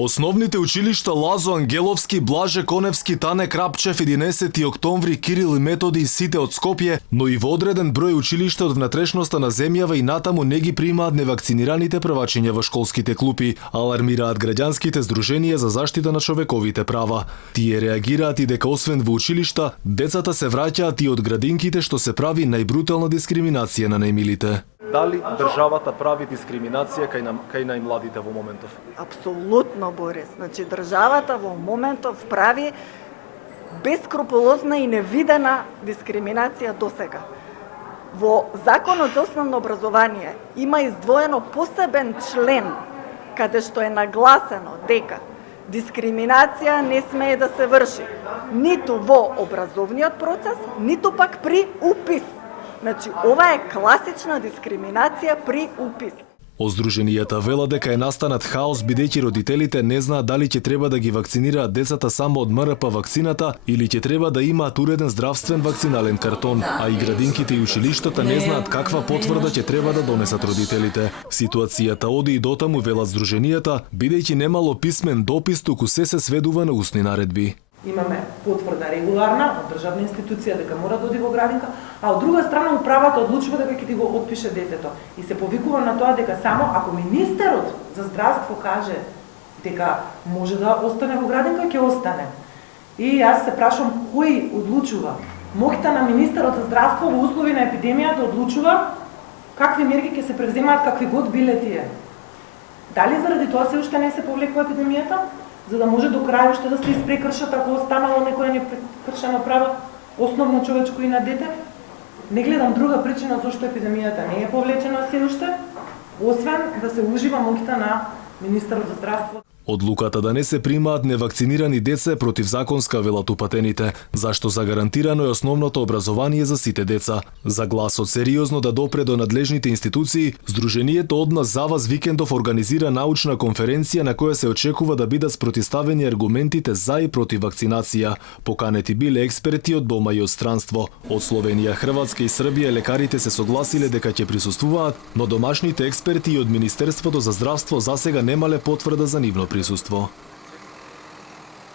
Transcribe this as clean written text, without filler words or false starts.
Основните училишта Лазо Ангеловски, Блаже Коневски, Тане Крапчев, 11 октомври, Кирил и Методи, сите од Скопје, но и во одреден број училишта од внатрешноста на земјава и натаму не ги примаат невакцинираните првачиња во школските клупи, алармираат граѓанските здруженија за заштита на човековите права. Тие реагираат и дека освен во училишта, децата се враќаат и од градинките, што се прави најбрутална дискриминација на најмилите. Дали државата прави дискриминација кај најмладите во моментов? Апсолутно, Борис. Значи, државата во моментов прави бескрупулозна и невидена дискриминација досега. Во Законот за основно образование има издвоено посебен член каде што е нагласено дека дискриминација не смее да се врши ниту во образовниот процес, ниту пак при упис. Значи, ова е класична дискриминација при упис. Оздруженијата велат дека е настанат хаос бидејќи родителите не знаат дали ќе треба да ги вакцинираат децата само од МРП вакцината или ќе треба да имаат уреден здравствен вакцинален картон, а и градинките и училиштата не знаат каква потврда ќе треба да донесат родителите. Ситуацијата оди и дотаму, велат здруженијата, бидејќи немало писмен допис, туку се сведува на устни наредби. Имаме потврда регуларна од државна институција дека мора да оди во градинка, а од друга страна управата одлучува дека ќе ти го отпише детето. И се повикува на тоа дека само ако министерот за здравство каже дека може да остане во градинка, ќе остане. И јас се прашувам кој одлучува? Моќта на министерот за здравство во услови на епидемија да одлучува какви мерки ќе се преземаат, какви год биле тие. Дали заради тоа се уште не се повлекува епидемијата? За да може до крај уште да се испрекршат ако останало некоја непрекршено право, основно човечко и на дете. Не гледам друга причина зашто епидемијата не е повлечена се уште, освен да се ужива моќта на министерот за здравство. Одлуката да не се примаат невакцинирани деца е противзаконска, велат упатените, зашто загарантирано е основното образование за сите деца. За гласот сериозно да допре до надлежните институции, Здруженијето од нас за вас викендов организира научна конференција на која се очекува да бидат спротивставени аргументите за и против вакцинација. Поканети биле експерти од дома и од странство. Од Словенија, Хрватска и Србија лекарите се согласиле дека ќе присуствуваат, но домашните експерти и од Министерството за здравство засега немале потврда за нивно присуство.